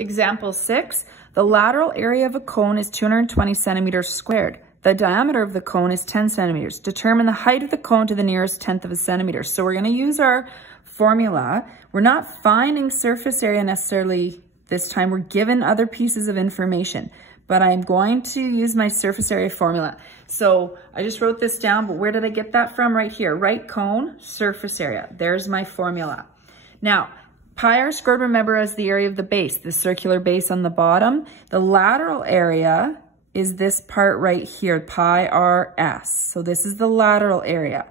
Example 6, the lateral area of a cone is 220 centimeters squared. The diameter of the cone is 10 centimeters. Determine the height of the cone to the nearest tenth of a centimeter. So we're going to use our formula. We're not finding surface area necessarily this time. We're given other pieces of information, but I'm going to use my surface area formula. So I just wrote this down, but where did I get that from? Right here, right cone, surface area. There's my formula. Now, pi r squared, remember, as the area of the base, the circular base on the bottom. The lateral area is this part right here, pi r s. So this is the lateral area.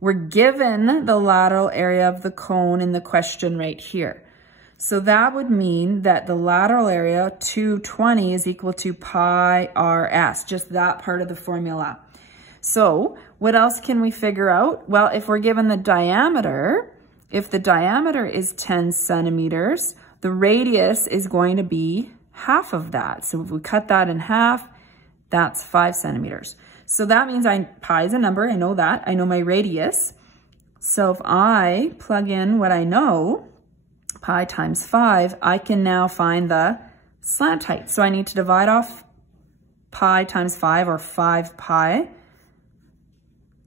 We're given the lateral area of the cone in the question right here. So that would mean that the lateral area, 220, is equal to pi r s, just that part of the formula. So what else can we figure out? Well, if we're given the diameter, if the diameter is 10 centimeters, the radius is going to be half of that. So if we cut that in half, that's 5 centimeters. So that means pi is a number, I know that. I know my radius. So if I plug in what I know, pi times 5, I can now find the slant height. So I need to divide off pi times 5, or 5 pi,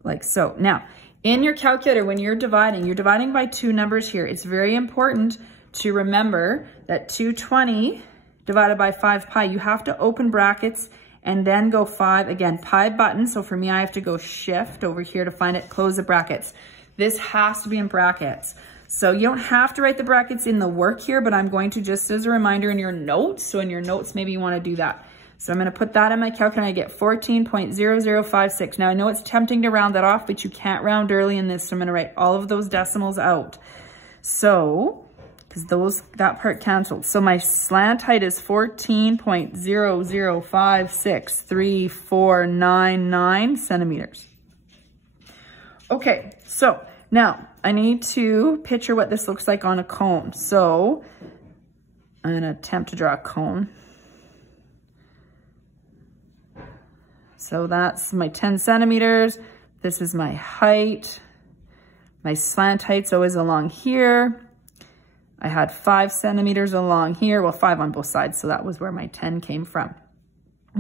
like so. Now, in your calculator, when you're dividing by two numbers here. It's very important to remember that 220 divided by 5 pi, you have to open brackets and then go 5, again, pi button. So for me, I have to go shift over here to find it, close the brackets. This has to be in brackets. So you don't have to write the brackets in the work here, but I'm going to, just as a reminder, in your notes. So in your notes, maybe you want to do that. So I'm going to put that in my calculator and I get 14.0056. Now I know it's tempting to round that off, but you can't round early in this. So I'm going to write all of those decimals out. So, because that part canceled. So my slant height is 14.00563499 centimeters. Okay, so now I need to picture what this looks like on a cone. So I'm going to attempt to draw a cone. So that's my 10 centimeters. This is my height. My slant height's always along here. I had 5 centimeters along here. Well, 5 on both sides. So that was where my 10 came from.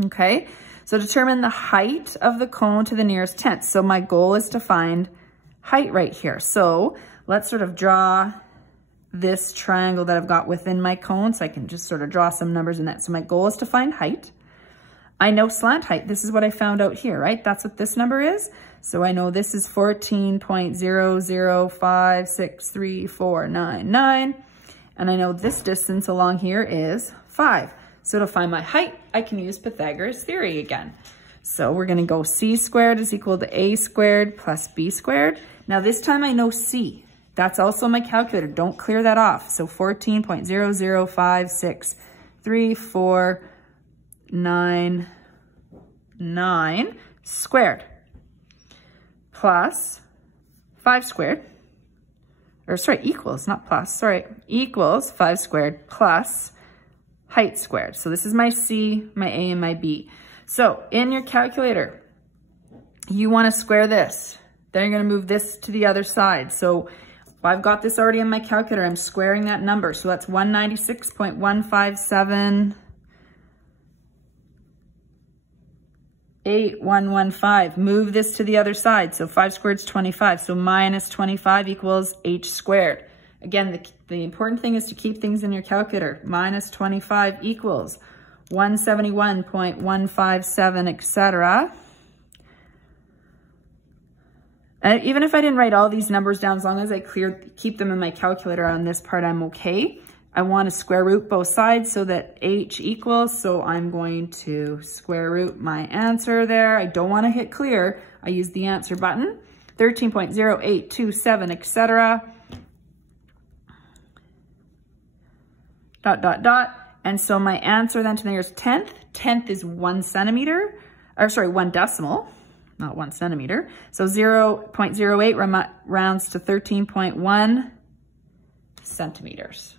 Okay. So determine the height of the cone to the nearest tenth. So my goal is to find height right here. So let's sort of draw this triangle that I've got within my cone. So I can just sort of draw some numbers in that. So my goal is to find height. I know slant height. This is what I found out here, right? That's what this number is. So I know this is 14.00563499. And I know this distance along here is 5. So to find my height, I can use Pythagoras theory again. So we're going to go c squared is equal to a squared plus b squared. Now this time I know c. That's also my calculator. Don't clear that off. So 14.00563499 squared plus 5 squared, or sorry, equals, not plus, sorry, equals 5 squared plus height squared. So this is my C, my A, and my B. So in your calculator, you want to square this. Then you're going to move this to the other side. So I've got this already in my calculator. I'm squaring that number. So that's 196.1578115. Move this to the other side. So 5 squared is 25. So minus 25 equals h squared. Again, the important thing is to keep things in your calculator. Minus 25 equals 171.157, etc. And even if I didn't write all these numbers down, as long as I keep them in my calculator on this part, I'm okay. I want to square root both sides so that h equals, so I'm going to square root my answer there. I don't want to hit clear. I use the answer button. 13.0827, etc. Dot, dot, dot. And so my answer then to the nearest tenth. Tenth is 1 centimeter, or sorry, 1 decimal. Not 1 centimeter. So 0.08 rounds to 13.1 centimeters.